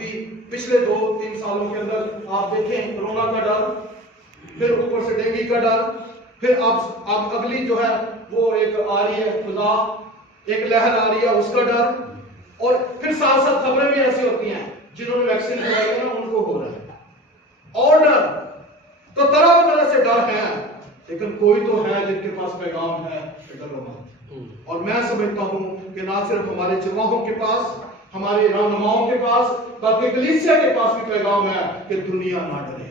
ابھی پچھلے 2-3 سالوں کے اندر آپ دیکھیں کورونا کا ڈر، پھر اوپر سے ڈینگی کا ڈر، پھر اب اگلی جو ہے وہ ایک آ رہی ہے خدا، ایک لہر آ رہی ہے اس کا ڈر، اور پھر ساتھ ساتھ خبریں بھی ایسی ہوتی ہیں جنہوں نے ویکسین لگائی ہے نا ان کو ہو رہا ہے اور ڈر، تو طرح طرح سے ڈر ہے، لیکن کوئی تو ہے جن کے پاس پیغام ہے کہ ڈرو مت۔ اور میں سمجھتا ہوں کہ نہ صرف ہمارے چرواہوں کے پاس، ہمارے رہنماؤں کے پاس، بلکہ کلیسیا کے پاس بھی پیغام ہے کہ دنیا نہ ڈرے۔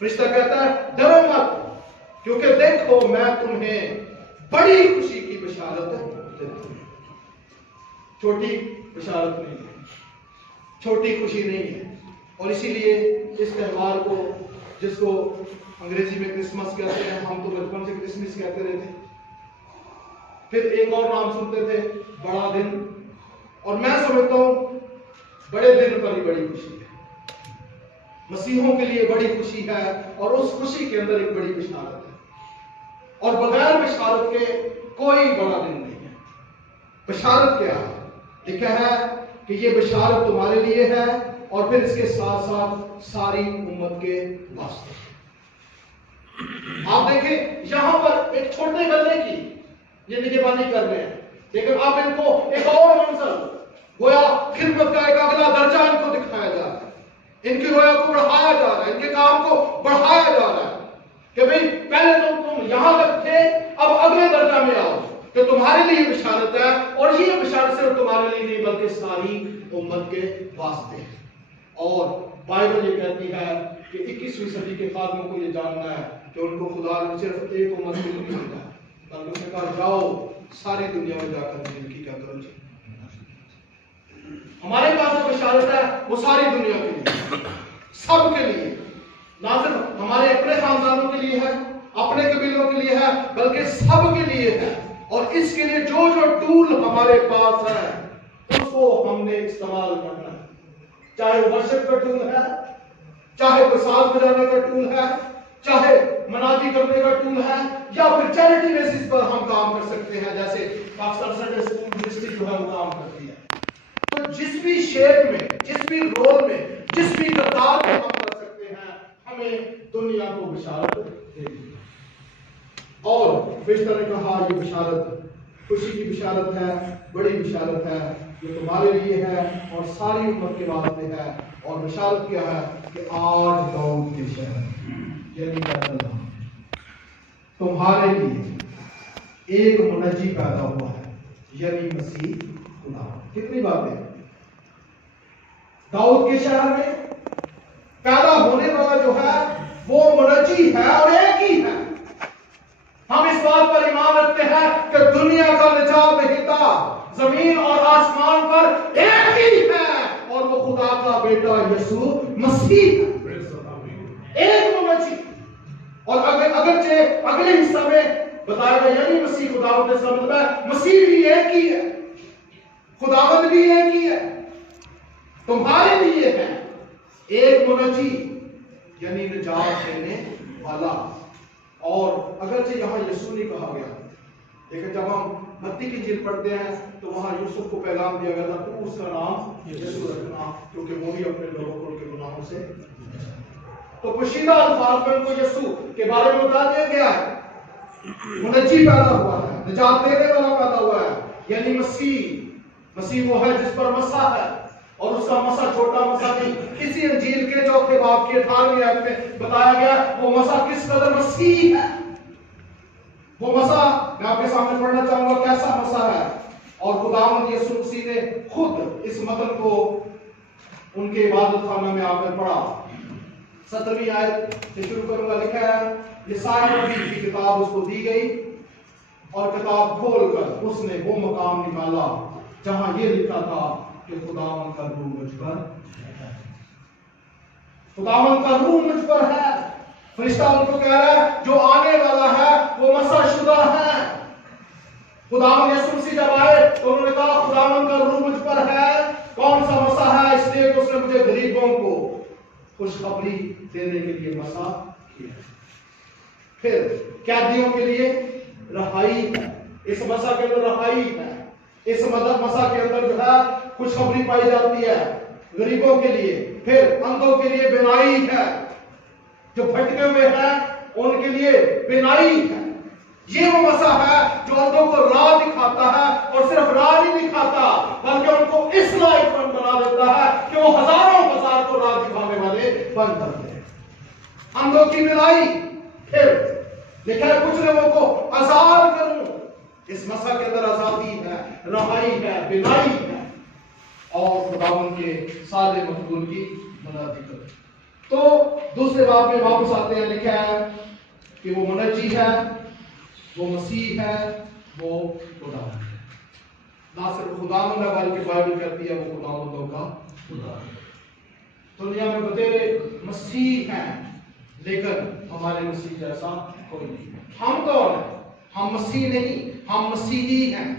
فرشتہ کہتا ہے ڈرو مت، کیونکہ دیکھو میں تمہیں بڑی خوشی کی بشارت دیتا ہوں۔ چھوٹی بشارت نہیں ہے، چھوٹی خوشی نہیں ہے، اور اسی لیے اس تہوار کو، جس کو انگریزی میں کرسمس کہتے ہیں، ہم تو بچپن سے کرسمس کہتے رہے تھے، پھر ایک اور نام سنتے تھے بڑا دن، اور میں سمجھتا ہوں بڑے دن پر ہی بڑی خوشی ہے، مسیحوں کے لیے بڑی خوشی ہے، اور اس خوشی کے اندر ایک بڑی بشارت ہے، اور بغیر بشارت کے کوئی بڑا دن نہیں ہے۔ بشارت کیا ہے؟ لکھا ہے کہ یہ بشارت تمہارے لیے ہے، اور پھر اس کے ساتھ ساتھ ساری امت کے واسطے۔ آپ دیکھیں یہاں پر ایک چھوٹے بندے کی یہ نگہبانی کر رہے ہیں، لیکن آپ ان کو ایک اور منظر، گویا خدمت کا ایک اگلا درجہ ان کو دکھایا جا رہا ہے، ان کی رویا کو بڑھایا جا رہا ہے، ان کے کام کو بڑھایا جا رہا ہے کہ بھئی پہلے تو تم یہاں تک تھے، اب اگلے درجہ میں آؤ کہ تمہارے لیے بشارت ہے، اور یہ بشارت صرف تمہارے لیے نہیں بلکہ ساری امت کے واسطے ہے۔ اور بائبل یہ کہتی ہے کہ 21ویں صدی کے خادموں کو یہ جاننا ہے کہ ان کو خدا نے صرف ایک امت کے لیے نہیں بھیجا، بلکہ اس نے کہا جاؤ ساری دنیا میں جا کر دین کی کیا کرو جی۔ ہمارے پاس جو بشارت ہے وہ ساری دنیا کے لیے، سب کے لیے، نہ صرف ہمارے اپنے خاندانوں کے لیے ہے، اپنے قبیلوں کے لیے ہے، بلکہ سب کے لیے ہے، اور اس کے لیے جو جو ٹول ہمارے پاس ہے اس کو ہم نے استعمال کرنا ہے، چاہے ورشپ کا ٹول ہے، چاہے پرساد بجانے کا ٹول ہے، چاہے مناجی کرنے کا ٹول ہے، یا پھر چیریٹی بیسس پر ہم کام کر سکتے ہیں، جیسے پاکستان سنڈے اسکول منسٹری جو ہے وہ کام کرتی ہے۔ تو جس بھی شیپ میں، جس بھی رول میں، جس بھی کردار میں ہم کر سکتے ہیں، ہمیں دنیا کو بشارت دینی۔ اور فرشتہ نے کہا یہ بشارت خوشی کی بشارت ہے، بڑی بشارت ہے، یہ تمہارے لیے ہے اور ساری امت کے واسطے ہے، اور بشارت کیا ہے کہ آج داؤد کے شہر یعنی بیتلہم تمہارے لیے ایک منجی پیدا ہوا ہے، یعنی مسیح خدا۔ کتنی باتیں، داؤد کے شہر میں پیدا ہونے والا جو ہے وہ منجی ہے اور ایک ہی ہے۔ ہم اس بات پر ایمان رکھتے ہیں کہ دنیا کا نجات دہندہ زمین اور آسمان پر ایک ہی ہے، اور وہ خدا کا بیٹا یسوع مسیح ہے، ایک منجی۔ اور اگرچہ اگلے حصہ میں بتایا گیا یعنی مسیح خداوند، اس کا مطلب ہے مسیح بھی ایک ہی ہے، خداوند بھی ایک ہی ہے، تمہارے لیے ہے ایک منجی یعنی نجات دینے والا۔ اور اگرچہ یہاں یسوع نہیں کہا گیا، لیکن جب ہم متی کی انجیل پڑھتے ہیں تو وہاں یوسف کو پیغام دیا گیا تھا تو اس کا نام یسوع رکھنا، کیونکہ وہ ہی اپنے لوگوں کو ان کے گناہوں سے۔ تو پوشیدہ الفاظ میں ان کو یسوع کے بارے میں بتا دیا گیا ہے، منجی پیدا ہوا ہے، نجات دینے والا پیدا ہوا ہے، یعنی مسیح وہ ہے جس پر مسح ہے، اور اس کا مسح چھوٹا مسح نہیں۔ اسی انجیل کے 4 باب کی 18ویں آیت میں بتایا گیا وہ مسح کس قدر مسیح ہے۔ وہ مسح میں آپ کے سامنے پڑھنا چاہوں گا کیسا مسح ہے، اور خداوند یسوع مسیح نے خود اس متن کو ان کے عبادت خانہ میں آ کر پڑھا۔ 17ویں آیت سے شروع کروں گا، لکھا ہے یسایا نبی کی کتاب اس کو دی گئی، اور کتاب کھول کر اس نے وہ مقام نکالا جہاں یہ لکھا تھا کہ خداوند کا روح مجھ پر ہے، خداوند کا روح مجھ پر ہے۔ فرشتہ ان کو کہہ رہا ہے جو آنے والا ہے وہ مسح شدہ ہے۔ خداوند یسوع مسیح جب آئے تو انہوں نے کہا خداوند کا روح مجھ پر ہے۔ کون سا مسح ہے؟ اس لیے کہ اس نے مجھے غریبوں کو خوشخبری دینے کے لیے مسح کیا۔ پھر قیدیوں کے لیے رہائی ہے، اس مسح کے اندر رہائی ہے، اس مسح کے اندر جو ہے خوشخبری پائی جاتی ہے۔ غریبوں کے لیے، پھر اندھوں کے لیے بینائی ہے، جو بھٹکے ہوئے ہیں ان کے لیے بینائی ہے۔ یہ وہ مسیح ہے جو اندھوں کو راہ دکھاتا ہے، اور صرف راہ نہیں دکھاتا بلکہ ان کو اس لائق بنا دیتا ہے کہ وہ ہزاروں ہزار کو راہ دکھانے والے بن جاتے ہیں۔ اندھوں کی بینائی، پھر لکھا ہے کچھ لوگوں کو آزاد کروں۔ اس مسیح کے اندر آزادی ہے، رہائی ہے، بینائی ہے، اور خداوند کے سارے مقبول کی منادی کرو۔ تو دوسرے باب میں واپس آتے ہیں، لکھا ہے کہ وہ منجی ہے، وہ مسیح ہے، وہ خداوند ہے۔ نہ صرف خداوند ہے بلکہ بائبل کہتی ہے وہ خداوندوں کا خدا ہے۔ دنیا میں بتیرے مسیح ہیں لیکن ہمارے مسیح جیسا کوئی نہیں۔ ہم کون ہیں؟ ہم مسیح نہیں، ہم مسیحی ہیں۔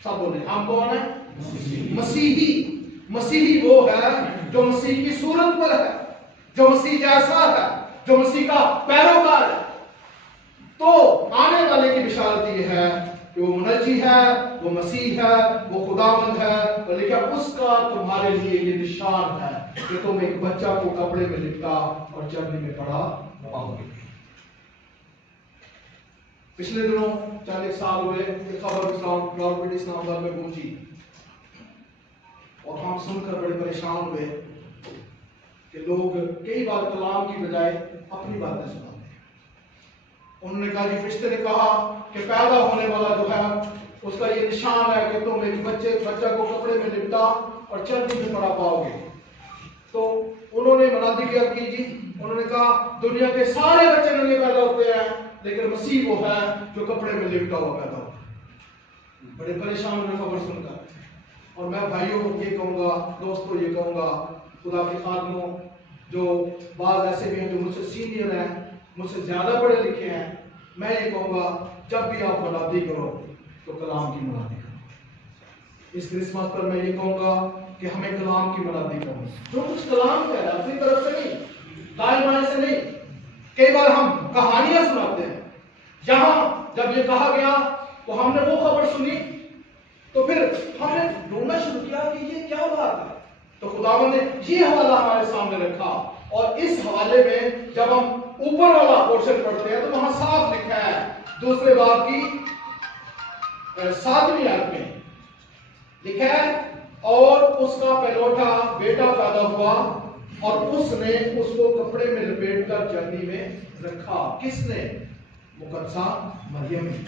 سب بولے ہم کون ہیں؟ مسیحی۔ مسیحی وہ ہے جو مسیح کی صورت پر ہے، جو مسیح جیسا ہے، جو مسیح کا پیروکار ہے۔ تو آنے والے کی بشارت یہ ہے کہ وہ منجی ہے، وہ مسیح ہے، وہ خداوند ہے، اور لکھا اس کا تمہارے لیے یہ نشان ہے کہ تم ایک بچہ کو کپڑے میں لپٹا اور چرنی میں پڑا پاؤ گے۔ پچھلے دنوں 40 سال ہوئے ایک خبر اسلام آباد میں پہنچی، اور ہم سن کر بڑے پریشان ہوئے کہ لوگ کئی بار کلام کی بجائے اپنی باتیں سناتے ہیں۔ انہوں نے کہا جی فرشتے نے کہا کہ پیدا ہونے والا جو ہے اس کا یہ نشان ہے کہ تم ایک بچہ کو کپڑے میں لپٹا اور چرنی میں پڑا پاؤ گے۔ تو انہوں نے منادی کیا کی جی، انہوں نے کہا دنیا کے سارے بچے ننگے پیدا ہوتے ہیں لیکن مسیح وہ ہے جو کپڑے میں لپٹا ہوا پیدا ہوتا ہے۔ بڑے پریشان ہوئے خبر سن کر، اور میں بھائیوں یہ کہوں گا، دوستوں یہ کہوں گا، خدا کے خادموں جو بعض ایسے بھی ہیں جو مجھ سے سینئر ہیں، مجھ سے زیادہ پڑھے لکھے ہیں، میں یہ کہوں گا جب بھی آپ منادی کرو تو کلام کی منادی کرو۔ اس کرسمس پر میں یہ کہوں گا کہ ہمیں کلام کی منادی کرو، جو کچھ کلام کہہ رہا ہے اپنی طرف سے نہیں، دائیں بائیں سے نہیں۔ کئی بار ہم کہانیاں سناتے ہیں، یہاں جب یہ کہا گیا تو ہم نے وہ خبر سنی تو پھر ہم نے ڈھونڈنا شروع کیا کہ یہ کیا بات ہے، تو خداوند نے یہ حوالہ ہمارے سامنے رکھا، اور اس حوالے میں جب ہم اوپر والا پورشن پڑھتے ہیں تو وہاں صاف لکھا ہے دوسرے باب کی 7ویں آیت میں لکھا ہے، اور اس کا پہلوٹا بیٹا پیدا ہوا اور اس نے اس کو کپڑے میں لپیٹ کر چرنی میں رکھا۔ کس نے؟ مقدسہ مریم نے۔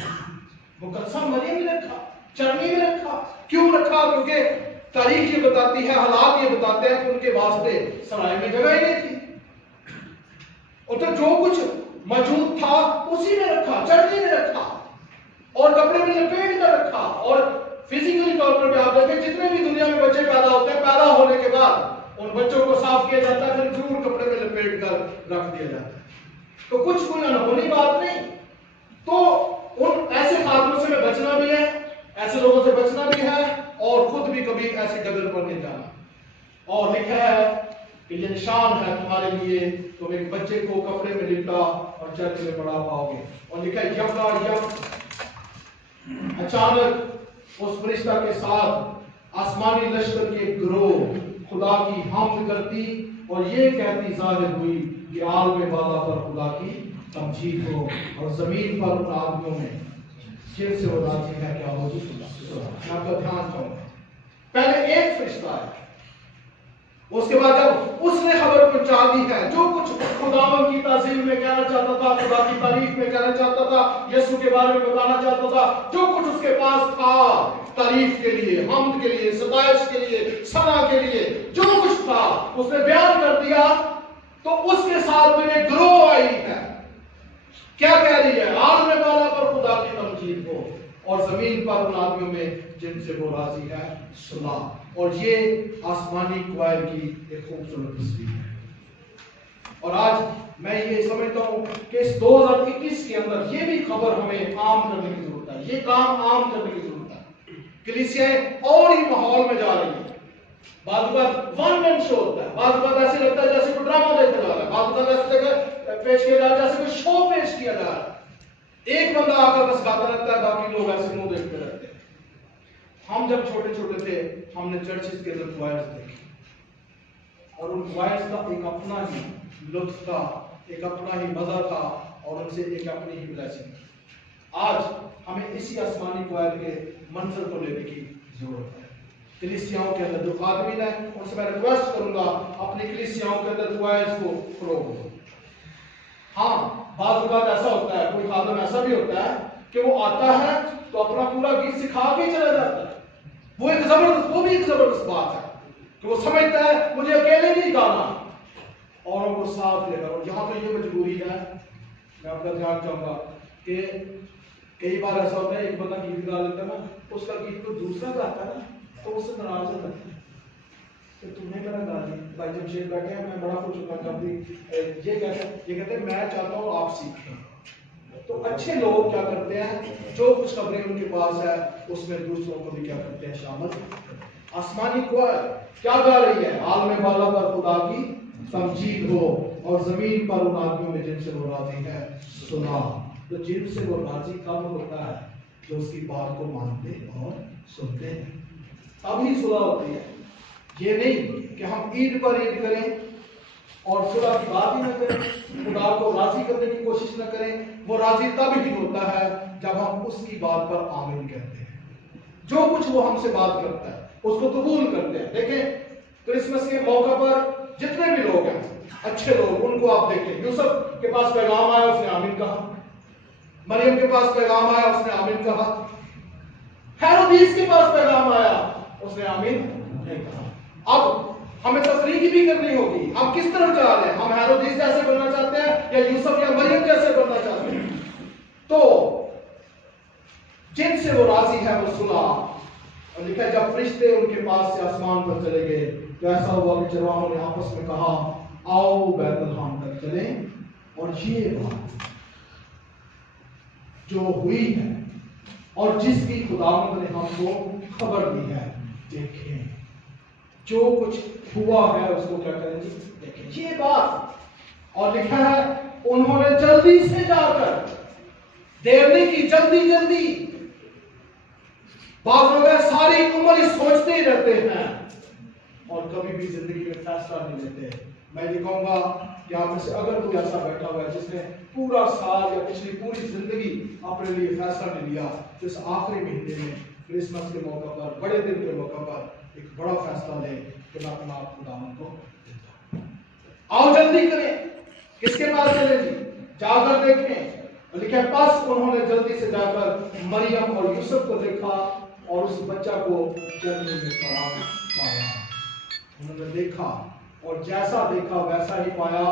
مقدسہ مریم نے رکھا، چرنی میں رکھا۔ کیوں رکھا؟ کیونکہ تاریخ یہ بتاتی ہے، حالات یہ بتاتے ہیں کہ ان کے واسطے سرائے میں جگہ ہی نہیں تھی، اور تو جو کچھ موجود تھا اسی میں رکھا، چرنی میں رکھا اور کپڑے میں لپیٹ کر رکھا۔ اور فزیکلی طور پر بھی آپ دیکھیں جتنے بھی دنیا میں بچے پیدا ہوتے ہیں، پیدا ہونے کے بعد ان بچوں کو صاف کیا جاتا ہے، پھر ضرور کپڑے میں لپیٹ کر رکھ دیا جاتا ہے۔ تو کچھ کوئی انہونی بات نہیں۔ تو ان ایسے خاتموں سے میں بچنا بھی ہے، ایسے لوگوں سے بچنا بھی ہے، اور خود بھی کبھی ایسی ڈگر پر نہیں جانا۔ اور لکھا ہے کہ یہ نشان ہے تمہارے لیے، تم ایک بچے کو کپڑے میں لپٹا اور چرچ میں پڑا پاؤ گے۔ اور لکھا ہے اچانک اس فرشتہ کے ساتھ آسمانی لشکر کے گروہ خدا کی حمد کرتی اور یہ کہتی ظاہر ہوئی کہ عالم بالا پر خدا کی تمجید ہو، اور زمین پر ان آدمیوں میں جن سے وہ راضی ہے کیا ہو جی خدا۔ میں آپ کا دھیان چاہوں گا، پہلے ایک فرشتہ ہے، اس کے بعد جب اس نے خبر پہنچا دی ہے، جو کچھ خداوند کی تعظیم میں کہنا چاہتا تھا، خدا کی تعریف میں کہنا چاہتا تھا، یسوع کے بارے میں بتانا چاہتا تھا، جو کچھ اس کے پاس تھا تعریف کے لیے، حمد کے لیے، ستائش کے لیے، ثنا کے لیے، جو کچھ تھا اس نے بیان کر دیا۔ تو اس کے ساتھ میں ایک گروہ آئی ہے، کیا کہہ رہی ہے؟ عالم بالا پر خدا کی تمجید ہو، اور زمین پر ان آدمیوں میں جن سے وہ راضی ہے سنا۔ اور یہ آسمانی کوائر کی ایک خوبصورت تصویر ہے۔ اور آج میں یہ سمجھتا ہوں کہ اس 2021 کے اندر یہ بھی خبر ہمیں عام کرنے کی ضرورت ہے، یہ کام عام کرنے کی ضرورت ہے۔ کلیسیاں اور ہی ماحول میں جا رہی ہیں۔ بعض اوقات ون مین شو ہوتا ہے، بعض اوقات ایسے لگتا ہے جیسے کوئی ڈرامہ دیکھا جا رہا ہے، بعض اوقات ایسے جگہ پیش کیا جا رہا ہے جیسے کوئی شو پیش کیا جا رہا ہے۔ ایک بندہ آ کر بس گاتا رہتا ہے، باقی لوگ ایسے منہ دیکھتے رہتے ہیں۔ ہم جب چھوٹے چھوٹے تھے ہم نے چرچز کے اندر کوائرز دیکھے، اور ان وائز کا ایک اپنا ہی لطف تھا، ایک اپنا ہی مزہ تھا، اور ان سے ایک اپنی ہی بلیسنگ تھی۔ آج ہمیں اسی آسمانی کوائل کے منظر کو لینے کی ضرورت ہے۔ کلیسیاؤں کے اندر جو خادمین ہیں ان سے میں ریکویسٹ کروں گا اپنی کلیسیاؤں کے اندر کوائلز کو فروغ دو۔ ہاں بعض اوقات ایسا ہوتا ہے، کوئی خادم ایسا بھی ہوتا ہے کہ وہ آتا ہے تو اپنا پورا گیت سکھا کے چلا جاتا ہے۔ وہ بھی ایک زبردست بات ہے کہ وہ سمجھتا ہے مجھے اکیلے نہیں گانا، اوروں کو ساتھ لے کر۔ اور یہاں تو یہ مجبوری ہے، میں آپ کا دھیان چاہوں گا کہ کئی بار ایسا ہوتا ہے ایک بندہ گیت گا لیتا ہے نا، اس کا گیت کو دوسرا گاتا ہے نا تو اس سے ناراض ہو جاتا ہے کہ تم نے میرا گا دیا۔ بھائی جمشید بیٹھے ہیں، میں بڑا خوش ہوتا ہوں یہ کہتے ہیں میں چاہتا ہوں آپ سیکھیں۔ تو اچھے لوگ کیا کرتے ہیں، جو کچھ خبریں ان کے پاس ہے اس میں دوسروں کو بھی کیا کرتے ہیں، شامل۔ آسمانی کوائل کیا گا رہی ہے، عالم بالا پر خدا کی تمجید ہو، اور زمین پر ان آدمیوں میں جن سے وہ راضی ہے سنا۔ تو جن سے وہ راضی کب ہوتا ہے، جو اس کی بات کو مانتے اور سنتے ہیں، تب ہی صلح ہوتی ہے۔ یہ نہیں کہ ہم عید پر عید کریں اور صلح کی بات ہی نہ کریں، خدا کو راضی کرنے کی کوشش نہ کریں۔ وہ راضی تب ہی ہوتا ہے جب ہم اس کی بات پر آمین کہتے ہیں، جو کچھ وہ ہم سے بات کرتا ہے اس کو قبول کرتے ہیں۔ دیکھیں کرسمس کے موقع پر جتنے بھی لوگ ہیں اچھے لوگ، ان کو آپ دیکھیں، یوسف کے پاس پیغام آیا اس نے آمین کہا، مریم کے پاس پیغام آیا اس نے آمین کہا، ہیرودیس کے پاس پیغام آیا اس نے آمین نہیں کہا۔ اب ہمیں تفریق بھی کرنی ہوگی، اب کس طرف جا رہے ہیں، ہم ہیرودیس جیسے بننا چاہتے ہیں یا یوسف یا مریم جیسے بننا چاہتے ہیں؟ تو جن سے وہ راضی ہے وہ صلح۔ اور لکھا ہے جب فرشتے ان کے پاس سے آسمان پر چلے گئے تو ایسا ہوا کہ چرواہوں نے آپس میں کہا آؤ بیت الحم تک چلیں اور یہ بات جو ہوئی ہے اور جس کی خداوند نے ہم کو خبر دی ہے دیکھیں۔ جو کچھ ہوا ہے اس کو کیا کریں گے، دیکھیں یہ بات۔ اور لکھا ہے انہوں نے جلدی سے جا کر، دیر نہیں کی، جلدی جلدی۔ بعض لوگ ساری عمر ہی سوچتے ہی رہتے ہیں اور کبھی بھی زندگی میں فیصلہ نہیں لیتے۔ میں یہ کہوں گا کہ آپ میں سے اگر کوئی ایسا بیٹھا ہوا ہے جس نے پورا سال یا پچھلی پوری زندگی اپنے لیے فیصلہ نہیں لیا، تو اس آخری مہینے میں کرسمس کے موقع پر، بڑے دن کے موقع پر ایک بڑا فیصلہ لے کہ میں اپنا آپ خداوند کو دیتا ہوں۔ آؤ جلدی کریں۔ کس کے پاس چلے جی، جا کر دیکھیں۔ لکھا ہے پس انہوں نے جلدی سے جا کر مریم اور یوسف کو دیکھا اور اس بچہ کو جننے میں پڑا پایا۔ انہوں نے دیکھا اور جیسا دیکھا ویسا ہی پایا،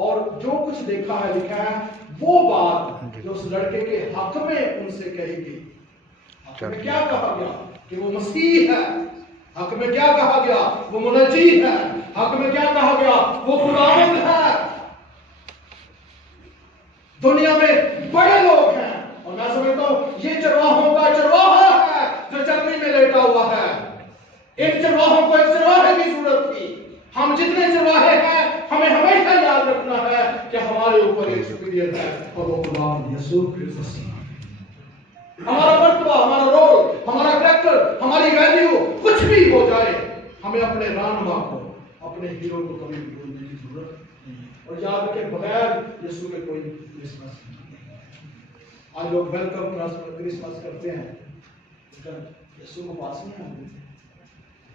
اور جو کچھ دیکھا ہے لکھا ہے وہ بات جو اس لڑکے کے حق میں ان سے کہی گئی۔ حق میں کیا کہا گیا کہ وہ مسیح ہے، حق میں کیا کہا گیا وہ منجی ہے، حق میں کیا کہا گیا وہ خداوند ہے۔ دنیا میں بڑے لوگ ہیں اور میں سمجھتا ہوں یہ چرواہوں کا چرواہا ہے جو چرنی میں لیٹا ہوا ہے۔ ایک چرواہوں کو ایک چرواہے کی ضرورت تھی۔ ہم جتنے چرواہے ہیں ہمیں ہمیشہ یاد رکھنا ہے کہ ہمارے اوپر ایک سپیریئر ہے اور وہ خداوند یسوع مسیح۔ ہمارا مرتبہ، ہمارا رول، ہمارا کریکٹر، ہماری ویلیو کچھ بھی ہو جائے، ہمیں اپنے رہنما کو، اپنے ہیرو کو کبھی بھی بھولنے کی ضرورت نہیں ہے۔ اور یاد رکھیں بغیر یسوع کے کوئی کرسمس نہیں ہے۔ آج لوگ ویلکم کرسمس کرتے ہیں لیکن یسوع کو پاس نہیں آنے دیتے۔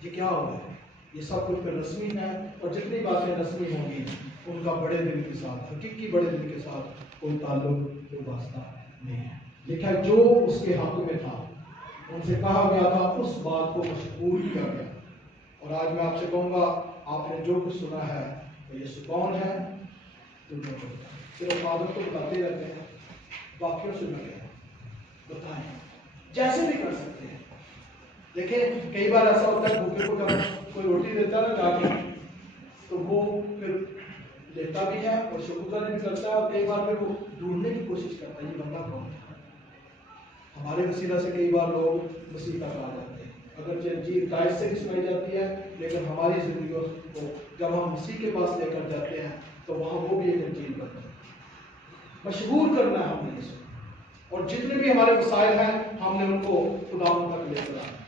یہ کیا ہو رہا ہے؟ یہ سب کچھ پہ رسمی ہے، اور جتنی باتیں رسمی ہوں گی ان کا بڑے دن کے ساتھ، حقیقی بڑے دن کے ساتھ کوئی تعلق، کوئی واسطہ نہیں ہے۔ لکھا ہے جو اس کے حق میں تھا ان سے کہا گیا تھا اس بات کو مشہور کیا گیا۔ اور آج میں آپ سے کہوں گا آپ نے جو کچھ سنا ہے وہ یسوع کون ہے تمہیں کو صرف عادت کو بتاتے رہتے ہیں، واقعوں سے نہ کہہ بتائیں، جیسے بھی کر سکتے ہیں۔ دیکھیں کئی بار ایسا ہوتا ہے بھوکے کو کوئی روٹی دیتا ہے نا جا کے تو وہ پھر لیتا بھی ہے اور شکر گزاری بھی کرتا ہے، اور کئی بار پھر وہ ڈھونڈنے کی کوشش کرتا ہے یہ بندہ کون ہے۔ ہمارے وسیلہ سے کئی بار لوگ مسیح تک آ جاتے ہیں، اگرچہ جیت داعش سے بھی سنائی جاتی ہے، لیکن ہماری زندگیوں کو جب ہم مسیح کے پاس لے کر جاتے ہیں تو وہاں وہ بھی ایک انجیل بنتا ہے۔ مشہور کرنا ہے ہم نے اس کو، اور جتنے بھی ہمارے وسائل ہیں ہم نے ان کو خداوند تک لے کر آنا۔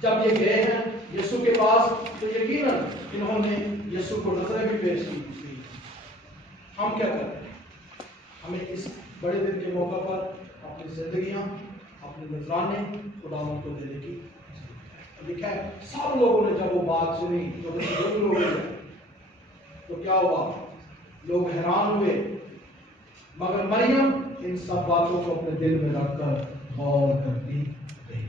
جب یہ گئے ہیں یسوع کے پاس تو یقیناً انہوں نے یسوع کو نظریں بھی پیش کی تھی. ہم کیا کرتے ہیں؟ ہمیں اس بڑے دن کے موقع پر اپنی زندگیاں، اپنے نذرانے خداوند کو دینے کی لکھا ہے. سب لوگوں نے جب وہ بات سنی جو لوگ تو کیا ہوا؟ لوگ حیران ہوئے، مگر مریم ان سب باتوں کو اپنے دل میں رکھ کر غور کرتی رہی.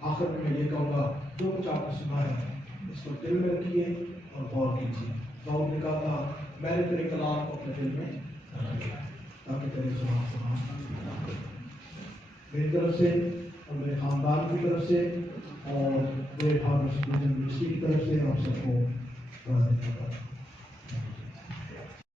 آخر میں یہ کہوں گا، جو کچھ آپ نے سنا ہے اس کو دل میں رکھیے اور غور کیجیے. داؤد نے کہا تھا میں نے تیرے کلام کو اپنے دل میں رکھ لیا تاکہ تیرے زبان میری طرف سے اور میرے خاندان کی طرف سے اور میرے فادر کی طرف سے آپ سب کو